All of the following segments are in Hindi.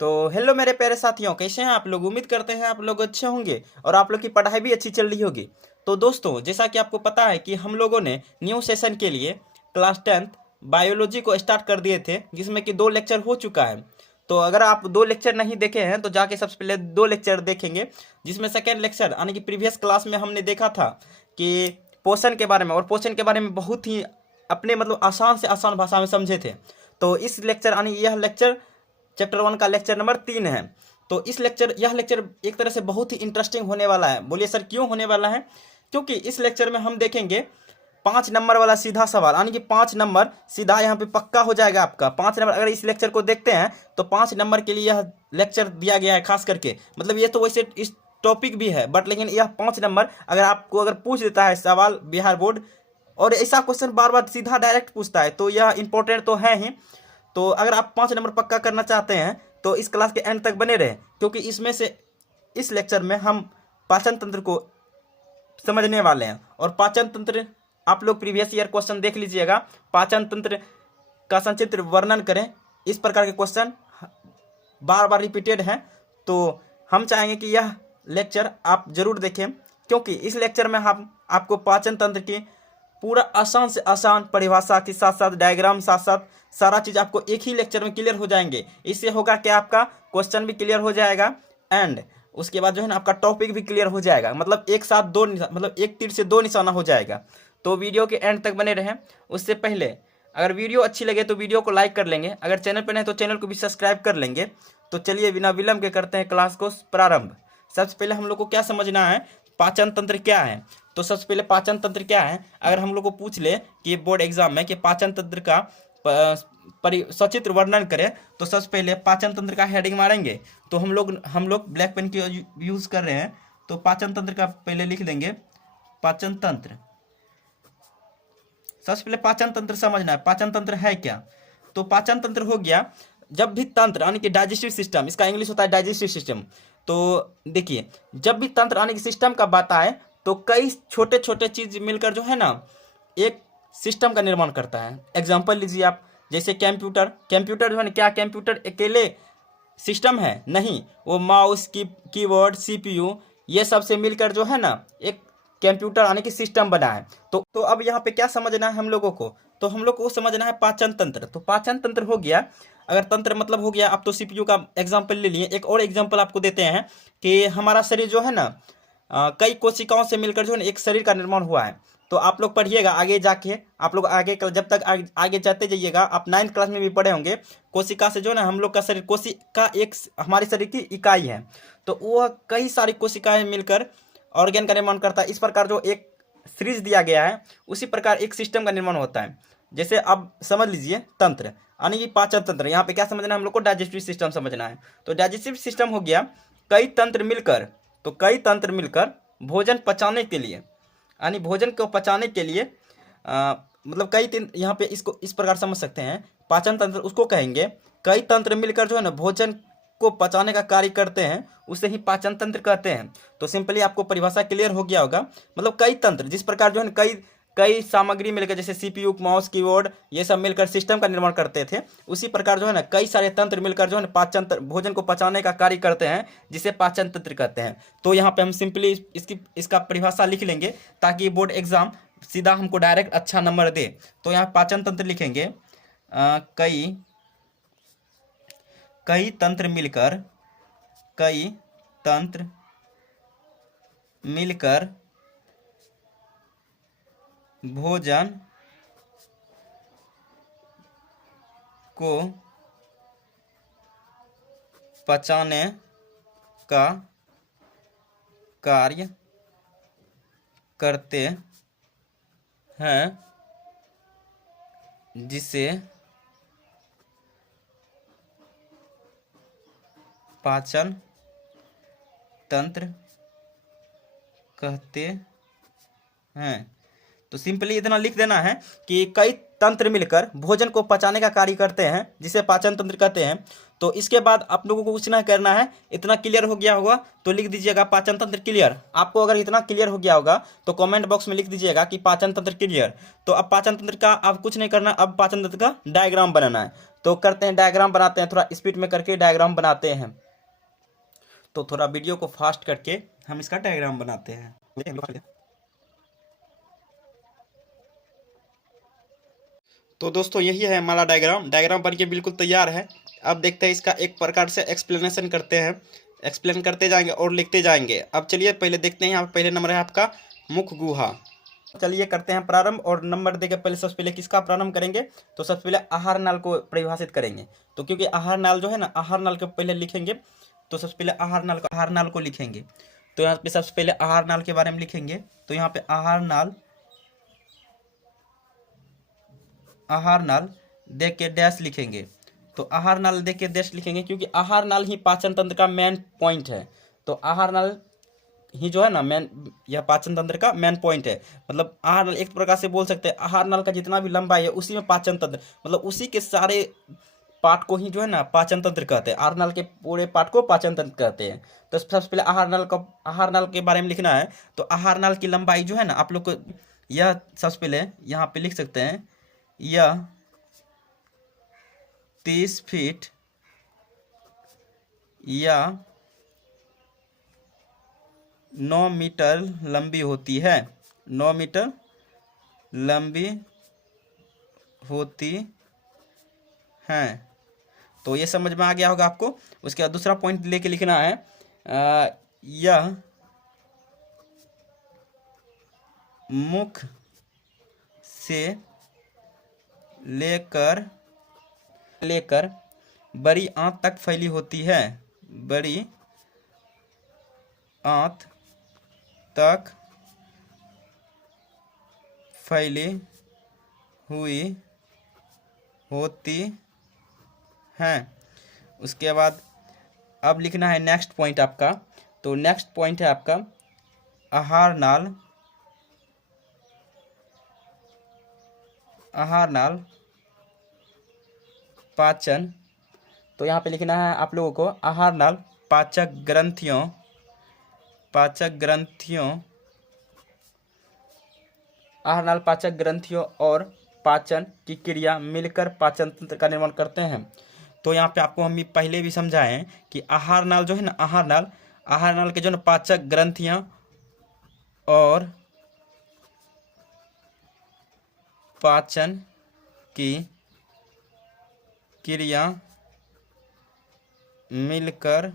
तो हेलो मेरे प्यारे साथियों, कैसे हैं आप लोग। उम्मीद करते हैं आप लोग अच्छे होंगे और आप लोग की पढ़ाई भी अच्छी चल रही होगी। तो दोस्तों, जैसा कि आपको पता है कि हम लोगों ने न्यू सेशन के लिए क्लास 10th बायोलॉजी को स्टार्ट कर दिए थे, जिसमें कि 2 लेक्चर हो चुका है। तो अगर आप 2 लेक्चर नहीं देखे हैं तो जाके सबसे पहले 2 लेक्चर देखेंगे, जिसमें सेकेंड लेक्चर यानी कि प्रीवियस क्लास में हमने देखा था कि पोषण के बारे में, और पोषण के बारे में बहुत ही अपने मतलब आसान से आसान भाषा में समझे थे। तो इस लेक्चर यानी यह लेक्चर चैप्टर 1 का लेक्चर नंबर 3 है। तो यह लेक्चर एक तरह से बहुत ही इंटरेस्टिंग होने वाला है। बोलिए सर, क्यों होने वाला है? क्योंकि इस लेक्चर में हम देखेंगे 5 नंबर वाला सीधा सवाल, यानी कि 5 नंबर सीधा यहाँ पे पक्का हो जाएगा आपका। 5 नंबर अगर इस लेक्चर को देखते हैं तो 5 नंबर के लिए यह लेक्चर दिया गया है खास करके। मतलब ये तो वैसे इस टॉपिक भी है, बट लेकिन यह 5 नंबर अगर आपको अगर पूछ देता है सवाल बिहार बोर्ड, और ऐसा क्वेश्चन बार बार सीधा डायरेक्ट पूछता है, तो यह इंपॉर्टेंट तो है ही। तो अगर आप 5 नंबर पक्का करना चाहते हैं तो इस क्लास के एंड तक बने रहें, क्योंकि इसमें से इस लेक्चर में हम पाचन तंत्र को समझने वाले हैं। और पाचन तंत्र आप लोग प्रीवियस ईयर क्वेश्चन देख लीजिएगा, पाचन तंत्र का संक्षिप्त वर्णन करें, इस प्रकार के क्वेश्चन बार बार रिपीटेड हैं। तो हम चाहेंगे कि यह लेक्चर आप जरूर देखें, क्योंकि इस लेक्चर में हम आपको पाचन तंत्र की पूरा आसान से आसान परिभाषा के साथ साथ डायग्राम साथ साथ सारा चीज़ आपको एक ही लेक्चर में क्लियर हो जाएंगे। इससे होगा कि आपका क्वेश्चन भी क्लियर हो जाएगा, एंड उसके बाद जो है ना आपका टॉपिक भी क्लियर हो जाएगा। मतलब एक साथ मतलब एक तीर से 2 निशाना हो जाएगा। तो वीडियो के एंड तक बने रहें। उससे पहले अगर वीडियो अच्छी लगे तो वीडियो को लाइक कर लेंगे, अगर चैनल पर नहीं तो चैनल को भी सब्सक्राइब कर लेंगे। तो चलिए बिना विलम्ब के करते हैं क्लास को प्रारंभ। सबसे पहले हम लोग को क्या समझना है, पाचन तंत्र क्या है। तो सबसे पहले पाचन तंत्र क्या है, अगर हम लोग को पूछ ले कि बोर्ड एग्जाम में कि पाचन तंत्र का सचित्र वर्णन करें, तो सबसे पहले पाचन तंत्र का हेडिंग मारेंगे। तो हम लोग ब्लैक पेन की यूज कर रहे हैं, तो पाचन तंत्र का पहले लिख देंगे पाचन तंत्र। सबसे पहले पाचन तंत्र समझना है, पाचन तंत्र है क्या। तो पाचन तंत्र हो गया जब भी तंत्र यानी कि डाइजेस्टिव सिस्टम, इसका इंग्लिश होता है डाइजेस्टिव सिस्टम। तो देखिए, जब भी तंत्र यानी कि सिस्टम का बात आए तो कई छोटे छोटे चीज मिलकर जो है ना एक सिस्टम का निर्माण करता है। एग्जाम्पल लीजिए आप, जैसे कंप्यूटर। कंप्यूटर जो है ना, क्या कंप्यूटर अकेले सिस्टम है? नहीं, वो माउस कीबोर्ड सीपीयू ये सब से मिलकर जो है ना एक कंप्यूटर यानी कि सिस्टम बना है। तो अब यहाँ पे क्या समझना है हम लोगों को, तो हम लोग को समझना है पाचन तंत्र। तो पाचन तंत्र हो गया, अगर तंत्र मतलब हो गया, आप तो सीपीयू का एग्जांपल ले लिए। एक और एग्जांपल आपको देते हैं कि हमारा शरीर जो है ना कई कोशिकाओं से मिलकर जो है ना एक शरीर का निर्माण हुआ है। तो आप लोग पढ़िएगा आगे जाके, आप लोग आगे जब तक आगे जाते जाइएगा, आप 9th क्लास में भी पढ़े होंगे। कोशिका से जो है ना हम लोग का शरीर, कोशिका एक हमारे शरीर की इकाई है। तो वह कई सारी कोशिकाएं मिलकर ऑर्गेन का निर्माण करता है। इस प्रकार जो एक सीरीज दिया गया है, उसी प्रकार एक सिस्टम का निर्माण होता है। जैसे अब समझ लीजिए तंत्र यानी कि पाचन तंत्र। यहाँ पे क्या समझना है हम लोग को, डाइजेस्टिव सिस्टम समझना है। तो डाइजेस्टिव सिस्टम हो गया कई तंत्र मिलकर, तो कई तंत्र मिलकर भोजन पचाने के लिए, यानी भोजन को पचाने के लिए मतलब कई तीन, यहाँ पे इसको इस प्रकार समझ सकते हैं। पाचन तंत्र उसको कहेंगे कई तंत्र मिलकर जो है ना भोजन को पचाने का कार्य करते हैं, उसे ही पाचन तंत्र कहते हैं। तो सिंपली आपको परिभाषा क्लियर हो गया होगा। मतलब कई तंत्र, जिस प्रकार जो है कई कई सामग्री मिलकर, जैसे सीपीयू माउस कीबोर्ड ये सब मिलकर सिस्टम का निर्माण करते थे, उसी प्रकार जो है ना कई सारे तंत्र मिलकर जो है ना पाचन भोजन को पचाने का कार्य करते हैं, जिसे पाचन तंत्र कहते हैं। तो यहाँ पे हम सिंपली इसका परिभाषा लिख लेंगे, ताकि बोर्ड एग्जाम सीधा हमको डायरेक्ट अच्छा नंबर दे। तो यहाँ पाचन तंत्र लिखेंगे कई कई तंत्र मिलकर, कई तंत्र मिलकर भोजन को पचाने का कार्य करते हैं, जिसे पाचन तंत्र कहते हैं। तो सिंपली इतना लिख देना है कि कई तंत्र मिलकर भोजन को पचाने का कार्य करते हैं, जिसे पाचन तंत्र कहते हैं। तो इसके बाद आप लोगों को कुछ ना करना है। इतना क्लियर हो गया होगा तो लिख दीजिएगा पाचन तंत्र क्लियर। आपको अगर इतना क्लियर हो गया होगा तो कमेंट बॉक्स में लिख दीजिएगा कि पाचन तंत्र क्लियर। तो अब पाचन तंत्र का अब कुछ नहीं करना, अब पाचन तंत्र का डायग्राम बनाना है। तो करते हैं, डायग्राम बनाते हैं, थोड़ा स्पीड में करके डायग्राम बनाते हैं। तो थोड़ा वीडियो को फास्ट करके हम इसका डायग्राम बनाते हैं। तो दोस्तों यही है हमारा डायग्राम। डायग्राम बन के बिल्कुल तैयार है। अब देखते हैं इसका एक प्रकार से एक्सप्लेनेशन करते हैं। एक्सप्लेन करते जाएंगे और लिखते जाएंगे। अब चलिए पहले देखते हैं। यहाँ पे पहले नंबर है आपका मुख गुहा। चलिए करते हैं प्रारंभ। और नंबर देकर पहले सबसे पहले किसका प्रारंभ करेंगे, तो सबसे पहले आहार नाल को परिभाषित करेंगे। तो क्योंकि आहार नाल जो है ना, आहार नाल के पहले लिखेंगे। तो सबसे पहले आहार नाल को लिखेंगे। तो यहाँ पे सबसे पहले आहार नाल के बारे में लिखेंगे। तो यहाँ पे आहार नाल देख के डैश लिखेंगे। तो आहार नाल देख के डैश लिखेंगे क्योंकि आहार नाल ही पाचन तंत्र का मेन पॉइंट है। तो आहार नाल ही जो है ना मेन, यह पाचन तंत्र का मेन पॉइंट है। मतलब आहार नाल एक प्रकार से बोल सकते हैं, आहार नाल का जितना भी लंबाई है उसी में पाचन तंत्र, मतलब उसी के सारे पार्ट को ही जो है ना पाचन तंत्र कहते हैं। आहार नाल के पूरे पार्ट को पाचन तंत्र कहते हैं। तो सबसे पहले आहार नाल के बारे में लिखना है। तो आहार नाल की लंबाई जो है ना, आप लोग को यह सबसे पहले यहाँ पे लिख सकते हैं, यह 30 फीट या 9 मीटर लंबी होती है। 9 मीटर लंबी होती है। तो ये समझ में आ गया होगा आपको। उसके बाद दूसरा पॉइंट लेके लिखना है, यह मुख से लेकर बड़ी आंत तक फैली होती है। बड़ी आंत तक फैली हुई होती है। उसके बाद अब लिखना है नेक्स्ट पॉइंट आपका। तो नेक्स्ट पॉइंट है आपका आहार नाल पाचन। तो यहाँ पे लिखना है आप लोगों को आहार नाल पाचक ग्रंथियों और पाचन की क्रिया मिलकर पाचन तंत्र का निर्माण करते हैं। तो यहाँ पे आपको हम पहले भी समझाएं कि आहार नाल जो है ना, आहार नाल के जो ना पाचक ग्रंथियां और पाचन की क्रिया मिलकर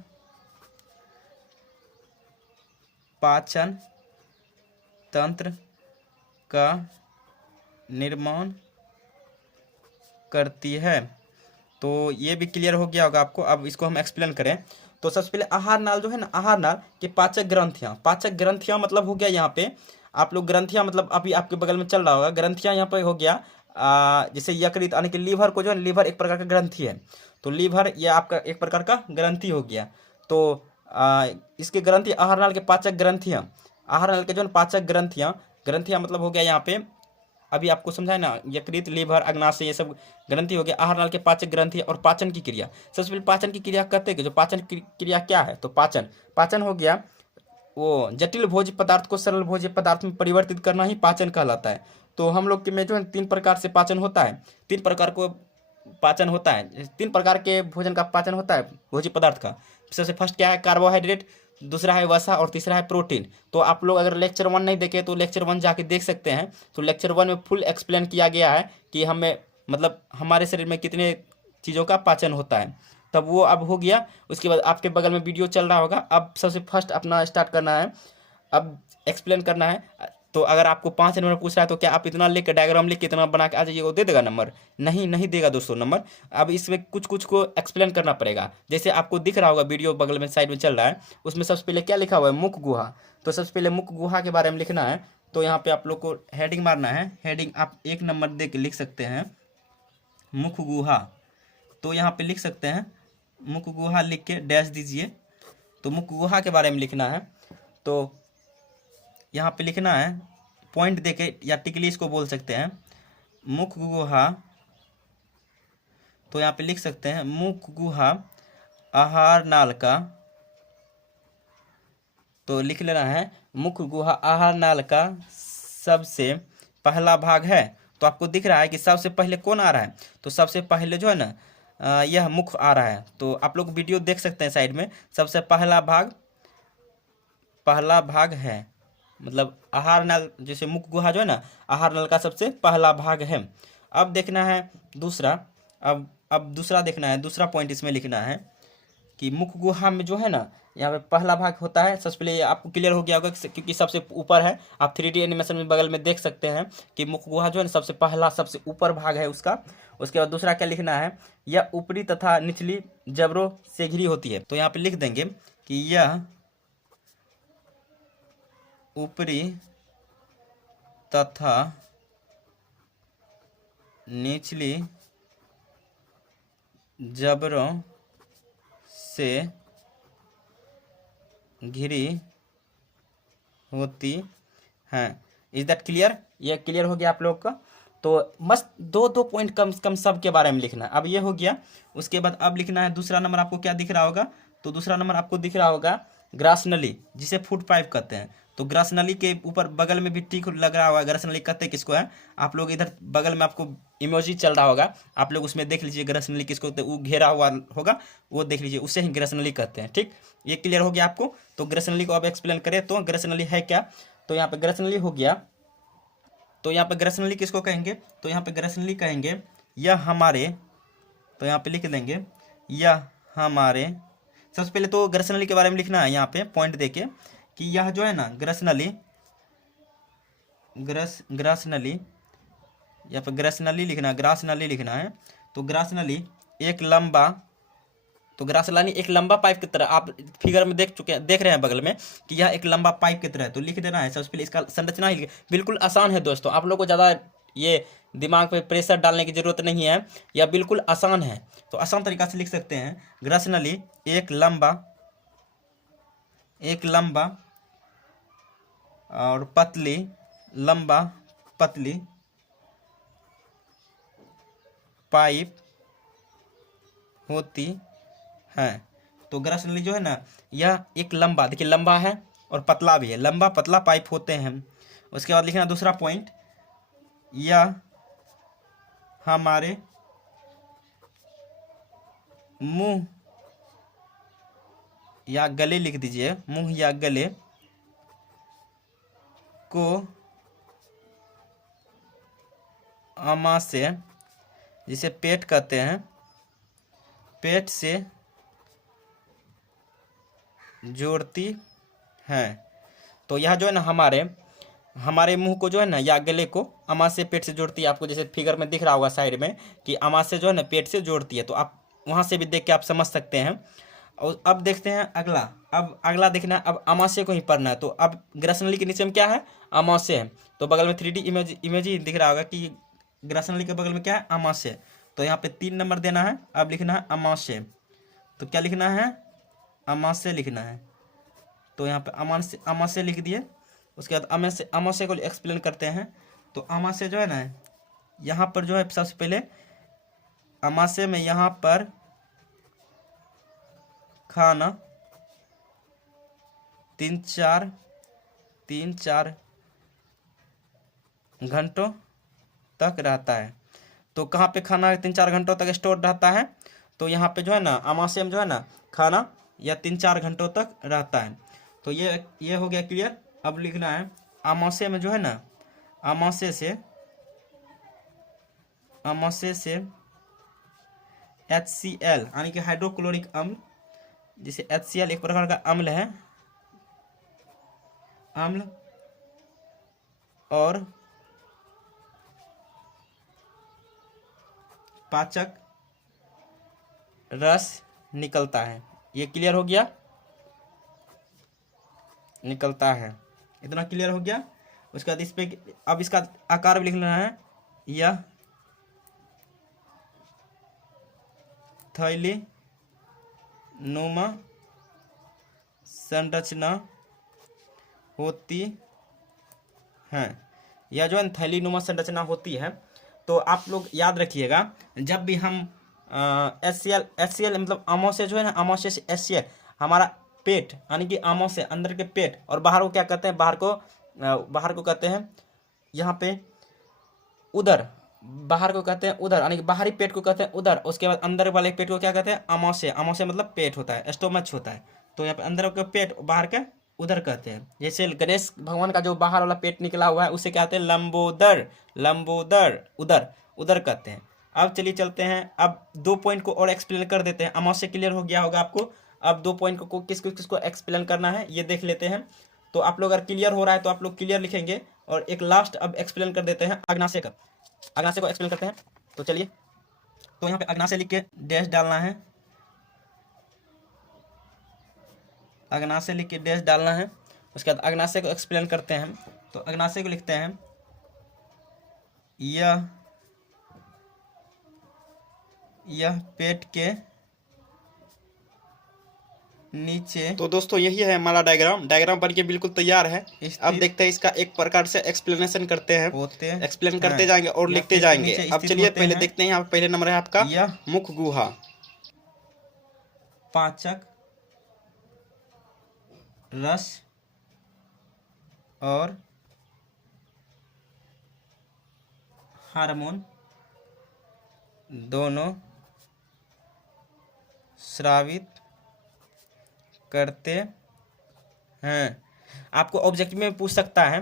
पाचन तंत्र का निर्माण करती है। तो ये भी क्लियर हो गया होगा आपको। अब इसको हम एक्सप्लेन करें। तो सबसे पहले आहार नाल जो है ना, आहार नाल के पाचक ग्रंथियां मतलब हो गया यहाँ पे आप लोग ग्रंथियां, मतलब अभी आपके बगल में चल रहा होगा ग्रंथियां। यहाँ पे हो गया जैसे यकृत यानी कि लीवर को जो है, लीवर एक प्रकार का ग्रंथि है। तो लीवर ये आपका एक प्रकार का ग्रंथि हो गया। तो इसके ग्रंथि आहार नाल के पाचक ग्रंथियां, आहार नाल के जो पाचक ग्रंथियां मतलब हो गया यहाँ पे अभी आपको समझाया ना, यकृत, लीवर, अग्नाशय, ये सब ग्रंथि हो गया। आहार नाल के पाचक ग्रंथि और पाचन की क्रिया। सबसे पहले पाचन की क्रिया कहते हैं कि जो पाचन की क्रिया क्या है, तो पाचन हो गया वो जटिल भोज्य पदार्थ को सरल भोज्य पदार्थ में परिवर्तित करना ही पाचन कहलाता है। तो हम लोग के में जो है 3 प्रकार से पाचन होता है। 3 प्रकार को पाचन होता है, 3 प्रकार के भोजन का पाचन होता है भोज्य पदार्थ का। सबसे फर्स्ट क्या है, कार्बोहाइड्रेट, दूसरा है वसा और तीसरा है प्रोटीन। तो आप लोग अगर लेक्चर 1 नहीं देखे तो लेक्चर 1 जाके देख सकते हैं। तो लेक्चर 1 में फुल एक्सप्लेन किया गया है कि हमें मतलब हमारे शरीर में कितने चीज़ों का पाचन होता है। तब वो अब हो गया। उसके बाद आपके बगल में वीडियो चल रहा होगा। अब सबसे फर्स्ट अपना स्टार्ट करना है, अब एक्सप्लेन करना है। तो अगर आपको 5 नंबर पूछ रहा है तो क्या आप इतना लिख के डायग्राम लिख के इतना बना के आ जाइए, वो दे देगा नंबर? नहीं देगा दोस्तों नंबर। अब इसमें कुछ को एक्सप्लेन करना पड़ेगा। जैसे आपको दिख रहा होगा वीडियो बगल में साइड में चल रहा है, उसमें सबसे पहले क्या लिखा हुआ है, मुख गुहा। तो सबसे पहले मुख गुहा के बारे में लिखना है। तो यहाँ पे आप लोग को हेडिंग मारना है। हेडिंग आप 1 नंबर दे के लिख सकते हैं मुख गुहा। तो यहाँ पे लिख सकते हैं मुख गुहा, लिख के डैश दीजिए। तो मुख गुहा के बारे में लिखना है। तो यहाँ पे लिखना है पॉइंट देके या टिकली इसको बोल सकते हैं, मुख गुहा। तो यहाँ पे लिख सकते हैं मुख गुहा आहार नाल का। तो लिख लेना है मुख गुहा आहार नाल का सबसे पहला भाग है। तो आपको दिख रहा है कि सबसे पहले कौन आ रहा है, तो सबसे पहले जो है ना यह मुख आ रहा है। तो आप लोग वीडियो देख सकते हैं साइड में, सबसे पहला भाग है, मतलब आहार नल, जैसे मुख गुहा जो है ना आहार नल का सबसे पहला भाग है। अब देखना है दूसरा, अब दूसरा देखना है, दूसरा पॉइंट इसमें लिखना है कि मुख गुहा में जो है ना यहाँ पे पहला भाग होता है। सबसे पहले आपको क्लियर हो गया होगा क्योंकि सबसे ऊपर है, आप 3D एनिमेशन में बगल में देख सकते हैं कि मुख गुहा जो है ना सबसे पहला सबसे ऊपर भाग है उसका। उसके बाद दूसरा क्या लिखना है, यह ऊपरी तथा निचली जबड़ों से घिरी होती है। तो यहाँ पे लिख देंगे कि यह ऊपरी तथा निचली जबड़ों से घिरी होती हैं। Is that clear? ये क्लियर हो गया आप लोग का? तो मस्त दो पॉइंट कम से कम सब के बारे में लिखना है। अब ये हो गया, उसके बाद अब लिखना है दूसरा नंबर। आपको क्या दिख रहा होगा, तो दूसरा नंबर आपको दिख रहा होगा ग्रास नली, जिसे फूड पाइप कहते हैं। तो ग्रास नली के ऊपर बगल में भी टिक लग रहा होगा। ग्रास नली कहते हैं किसको है, आप लोग इधर बगल में आपको इमोजी चल रहा होगा, आप लोग उसमें देख लीजिए ग्रास नली किसको, वो घेरा हुआ होगा वो देख लीजिए, उसे ही ग्रास नली कहते हैं। ठीक, ये क्लियर हो गया आपको? तो ग्रास नली को अब एक्सप्लेन करें तो ग्रास नली है क्या। तो यहाँ पे ग्रास नली हो गया, तो यहाँ पे ग्रास नली किसको कहेंगे, तो यहाँ पे ग्रास नली कहेंगे यह हमारे, तो यहाँ पे लिख देंगे यह हमारे। सबसे पहले तो ग्रास नली के बारे में लिखना है यहाँ पे पॉइंट देके कि यह जो है ना ग्रास नली, ग्रास नली, यहाँ पे ग्रास नली लिखना है, ग्रास नली लिखना है। तो ग्रास नली एक लंबा, तो ग्रास नली एक लंबा पाइप की तरह, आप फिगर में देख रहे हैं बगल में कि यह एक लंबा पाइप की तरह है। तो लिख देना है सबसे पहले इसका संरचना ही। बिल्कुल आसान है दोस्तों, आप लोग को ज़्यादा ये दिमाग पे प्रेशर डालने की जरूरत नहीं है, यह बिल्कुल आसान है। तो आसान तरीका से लिख सकते हैं ग्रास नली एक लंबा और पतली, लंबा पतली पाइप होती है। तो ग्रास नली जो है ना यह एक लंबा, देखिए लंबा है और पतला भी है, लंबा पतला पाइप होते हैं। उसके बाद लिखना दूसरा पॉइंट, यह हमारे मुंह या गले, लिख दीजिए मुंह या गले को आमाशय, जिसे पेट कहते हैं, पेट से जोड़ती हैं। तो यह जो है ना हमारे मुंह को जो है ना या गले को आमाशय पेट से जोड़ती है। आपको जैसे फिगर में दिख रहा होगा साइड में कि आमाशय जो है ना पेट से जोड़ती है। तो आप वहाँ से भी देख के आप समझ सकते हैं। और अब देखते हैं अगला, अब अगला देखना है, अब आमाशय को ही पढ़ना है। तो अब ग्रास नली के नीचे में क्या है, आमाशय है। तो बगल में 3D इमेज ही दिख रहा होगा कि ग्रास नली के बगल में क्या है, आमाशय। तो यहाँ पे 3 नंबर देना है। अब लिखना है आमाशय, तो क्या लिखना है, आमाशय लिखना है। तो यहाँ पे आमाशय लिख दिए। उसके बाद आमाशय को एक्सप्लेन करते हैं। तो आमाशय जो है ना यहाँ पर जो है सबसे पहले आमाशय में यहाँ पर खाना 3-4 घंटों तक रहता है। तो कहाँ पे खाना 3-4 घंटों तक स्टोर रहता है, तो यहाँ पे जो है ना आमाशय में जो है ना खाना या 3-4 घंटों तक रहता है। तो ये हो गया क्लियर। अब लिखना है आमाशय में जो है ना आमाशय से HCl यानी कि हाइड्रोक्लोरिक अम्ल, जिसे HCl एक प्रकार का अम्ल है, अम्ल और पाचक रस निकलता है। ये क्लियर हो गया, निकलता है, इतना क्लियर हो गया। उसके बाद इस पे अब इसका आकार भी लिख लेना है, यह थैली नुमा संरचना होती है। यह जो है थैलीनुमा संरचना होती है। तो आप लोग याद रखिएगा, जब भी हम एससीएल मतलब अमाशय जो है ना, अमाशय से एससीएल, हमारा पेट यानी कि अमाशय अंदर के पेट, और बाहर को क्या कहते हैं, बाहर को कहते हैं यहाँ पे उदर, बाहर को कहते हैं उदर यानी कि बाहरी पेट को कहते हैं उदर। उसके बाद अंदर वाले पेट को क्या कहते हैं, अमाशय। अमाशय मतलब पेट होता है, स्टोमच होता है। तो यहाँ पे अंदर का पेट, बाहर का उदर कहते हैं। जैसे गणेश भगवान का जो बाहर वाला पेट निकला हुआ है उसे कहते हैं लंबोदर, लंबोदर, उदर, उदर कहते हैं। अब चलिए चलते हैं, अब 2 पॉइंट को और एक्सप्लेन कर देते हैं। अमाशय क्लियर हो गया होगा आपको। अब 2 पॉइंट को किसको किसको एक्सप्लेन करना है ये देख लेते हैं। तो आप लोग अगर क्लियर हो रहा है तो आप लोग क्लियर लिखेंगे, और एक लास्ट अब एक्सप्लेन कर देते हैं अग्नाशय का। अग्नाशय को एक्सप्लेन करते हैं। तो चलिए, तो यहाँ पे अग्नाशय लिख के डैश डालना है, अग्नाशय लिख के डैश डालना है। उसके बाद अग्नाशय को एक्सप्लेन करते हैं। तो अग्नाशय को लिखते हैं यह पेट के नीचे। तो दोस्तों यही है हमारा डायग्राम बन के बिल्कुल तैयार है। अब देखते हैं इसका एक प्रकार से एक्सप्लेनेशन करते हैं, एक्सप्लेन करते जाएंगे और लिखते जाएंगे। अब चलिए पहले देखते हैं। यहाँ पे पहले नंबर है आपका यह मुख गुहा, पाचक रस और हार्मोन दोनों स्रावित करते हैं। आपको ऑब्जेक्टिव में पूछ सकता है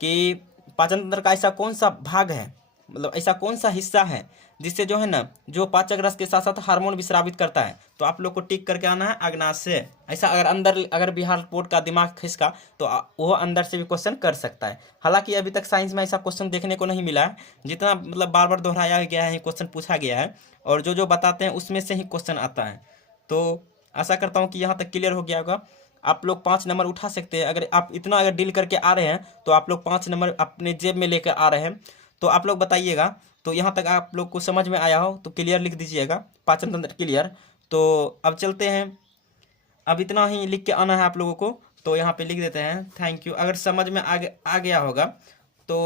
कि पाचन तंत्र का ऐसा कौन सा भाग है, मतलब ऐसा कौन सा हिस्सा है जिससे जो है ना, जो पाचक रस के साथ साथ हार्मोन भी स्रावित करता है। तो आप लोग को टिक करके आना है अग्नाशय। ऐसा अगर बिहार बोर्ड का दिमाग खिसका तो वो अंदर से भी क्वेश्चन कर सकता है। हालांकि अभी तक साइंस में ऐसा क्वेश्चन देखने को नहीं मिला है, जितना मतलब बार बार दोहराया गया है, क्वेश्चन पूछा गया है, और जो बताते हैं उसमें से ही क्वेश्चन आता है। तो आशा करता हूँ कि यहाँ तक क्लियर हो गया होगा। आप लोग 5 नंबर उठा सकते हैं। अगर आप इतना अगर डील करके आ रहे हैं तो आप लोग 5 नंबर अपने जेब में लेकर आ रहे हैं। तो आप लोग बताइएगा, तो यहाँ तक आप लोग को समझ में आया हो तो क्लियर लिख दीजिएगा, पाचन तंत्र क्लियर। तो अब चलते हैं, अब इतना ही लिख के आना है आप लोगों को। तो यहाँ पे लिख देते हैं थैंक यू। अगर समझ में आ गया होगा तो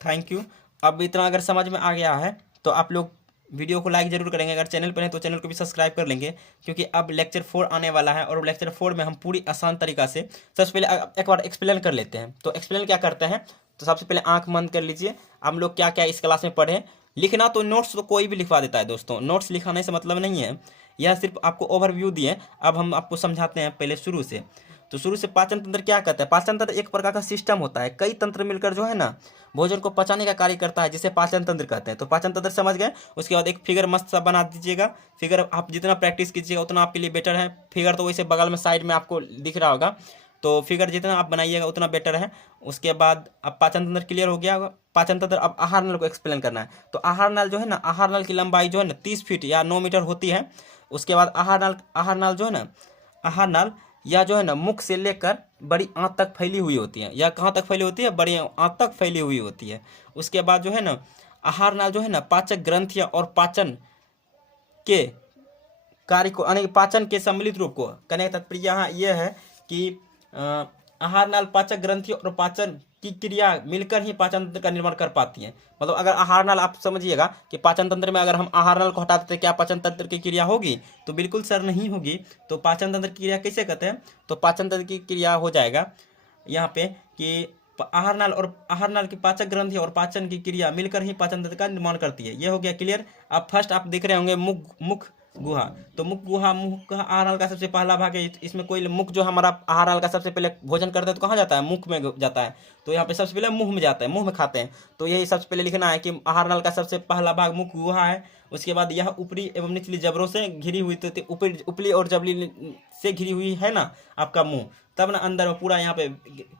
थैंक यू। अब इतना अगर समझ में आ गया है तो आप लोग वीडियो को लाइक जरूर करेंगे। अगर चैनल पर हैं तो चैनल को भी सब्सक्राइब कर लेंगे, क्योंकि अब लेक्चर 4 आने वाला है, और लेक्चर 4 में हम पूरी आसान तरीका से, सबसे पहले एक बार एक्सप्लेन कर लेते हैं। तो एक्सप्लेन क्या करते हैं, तो सबसे पहले आंख बंद कर लीजिए। हम लोग क्या क्या इस क्लास में पढ़े। लिखना तो नोट्स तो कोई भी लिखवा देता है दोस्तों, नोट्स लिखाने से मतलब नहीं है, यह सिर्फ आपको ओवरव्यू दिए। अब हम आपको समझाते हैं पहले शुरू से। तो शुरू से पाचन तंत्र क्या कहता है। पाचन तंत्र एक प्रकार का सिस्टम होता है, कई तंत्र मिलकर जो है ना भोजन को पचाने का कार्य करता है, जिसे पाचन तंत्र कहते हैं। तो पाचन तंत्र समझ गए। उसके बाद एक फिगर मस्त सा बना दीजिएगा। फिगर आप जितना प्रैक्टिस कीजिएगा उतना आपके लिए बेटर है। फिगर तो वैसे बगल में साइड में आपको दिख रहा होगा, तो फिगर जितना आप बनाइएगा उतना बेटर है। उसके बाद अब पाचन तंत्र क्लियर हो गया होगा। पाचन तंत्र, अब आहार नल को एक्सप्लेन करना है। तो आहार नल जो है ना, आहार नल की लंबाई जो है ना 30 फीट या 9 मीटर होती है। उसके बाद आहार नल जो है ना, आहार नल या जो है ना मुख से लेकर बड़ी आंत तक फैली हुई होती है। या कहाँ तक फैली होती है, बड़ी आंत तक फैली हुई होती है। उसके बाद जो है ना आहार नाल जो है ना पाचक ग्रंथियां और पाचन के कार्य को, यानी पाचन के सम्मिलित रूप को कहने का तात्पर्य यहाँ यह है कि आहार नाल पाचक ग्रंथि और पाचन की क्रिया मिलकर ही पाचन तंत्र का निर्माण कर पाती है। मतलब अगर आहार नाल, आप समझिएगा कि पाचन तंत्र में अगर हम आहार नाल को हटा देते क्या पाचन तंत्र की क्रिया होगी, तो बिल्कुल सर नहीं होगी। तो पाचन तंत्र की क्रिया कैसे कहते हैं, तो पाचन तंत्र की क्रिया हो जाएगा यहाँ पे कि आहार नाल और आहार नाल की पाचक ग्रंथि और पाचन की क्रिया मिलकर ही पाचन तंत्र का निर्माण करती है। ये हो गया क्लियर। अब फर्स्ट आप देख रहे होंगे मुख गुहा। तो मुख गुहा, मुख आहार नाल का सबसे पहला भाग है। इसमें कोई मुख जो हमारा आहार नाल का सबसे पहले भोजन करते हैं तो कहाँ जाता है, मुख में जाता है। तो यहाँ पे सबसे पहले मुंह में जाता है, मुंह में खाते हैं। तो यही सबसे पहले लिखना है कि आहार नाल का सबसे पहला भाग मुख गुहा है। उसके बाद यह ऊपरी एवं निचली जबड़ों से घिरी हुई, तो ऊपरी और जबली से घिरी हुई है ना आपका मुंह, तब ना अंदर में पूरा यहाँ पे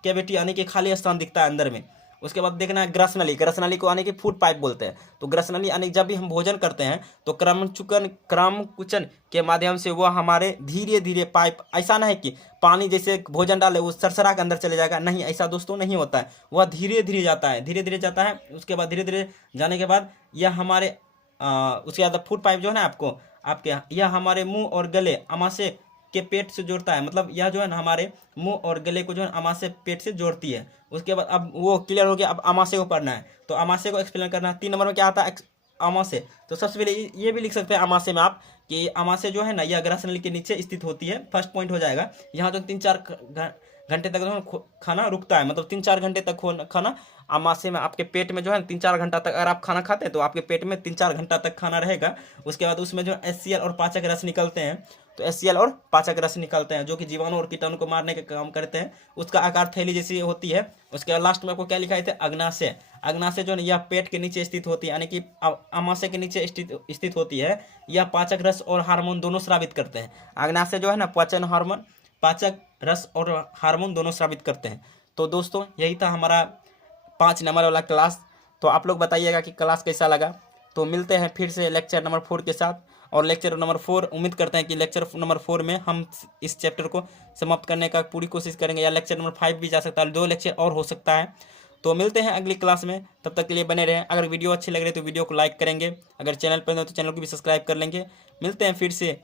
कैविटी यानी कि खाली स्थान दिखता है अंदर में। उसके बाद देखना है ग्रसनली। ग्रसनली को आने की फूड पाइप बोलते हैं। तो ग्रसनली यानी जब भी हम भोजन करते हैं तो क्रमकुचन के माध्यम से वह हमारे धीरे धीरे पाइप, ऐसा ना है कि पानी जैसे भोजन डाले वो सरसरा के अंदर चले जाएगा, नहीं, ऐसा दोस्तों नहीं होता है। वह धीरे धीरे जाता है, धीरे धीरे जाता है। उसके बाद धीरे धीरे जाने के बाद यह हमारे उसके बाद फूड पाइप जो है ना आपके यह हमारे मुंह और गले, आमाशय के पेट से जोड़ता है, मतलब यह जो है ना हमारे मुंह और गले को जो है आमाशय पेट से जोड़ती है। उसके बाद अब वो क्लियर हो गया, अब आमाशय को पढ़ना है, तो आमाशय को एक्सप्लेन करना है। 3 नंबर में क्या आता है, आमाशय। तो सबसे पहले ये भी लिख सकते हैं आमाशय में आप कि आमाशय जो है ना यह ग्रह नली के नीचे स्थित होती है। फर्स्ट पॉइंट हो जाएगा। यहाँ जो 3-4 घंटे तक जो है खाना रुकता है, मतलब 3-4 घंटे तक खाना आमाशय में आपके पेट में जो है 3-4 घंटा तक अगर आप खाना खाते हैं तो आपके पेट में 3-4 घंटा तक खाना रहेगा। उसके बाद उसमें जो HCl और पाचक रस निकलते हैं, तो HCl और पाचक रस निकलते हैं जो कि जीवाणु और कीटाणु को मारने का काम करते हैं। उसका आकार थैली जैसी होती है। उसके बाद लास्ट में आपको क्या लिखा थे, अग्नाशय। अग्नाशय जो है यह पेट के नीचे स्थित होती है, यानी कि आमाशय के नीचे स्थित होती है। यह पाचक रस और हार्मोन दोनों स्रावित करते हैं। अग्नाशय जो है ना पाचन हार्मोन, पाचक रस और हार्मोन दोनों स्रावित करते हैं। तो दोस्तों यही था हमारा 5 नंबर वाला क्लास। तो आप लोग बताइएगा कि क्लास कैसा लगा। तो मिलते हैं फिर से लेक्चर नंबर 4 के साथ। और लेक्चर नंबर 4 उम्मीद करते हैं कि लेक्चर नंबर 4 में हम इस चैप्टर को समाप्त करने का पूरी कोशिश करेंगे, या लेक्चर नंबर 5 भी जा सकता है, 2 लेक्चर और हो सकता है। तो मिलते हैं अगली क्लास में, तब तक के लिए बने रहें। अगर वीडियो अच्छी लग रही है तो वीडियो को लाइक करेंगे, अगर चैनल पर हो तो चैनल को भी सब्सक्राइब कर लेंगे। मिलते हैं फिर से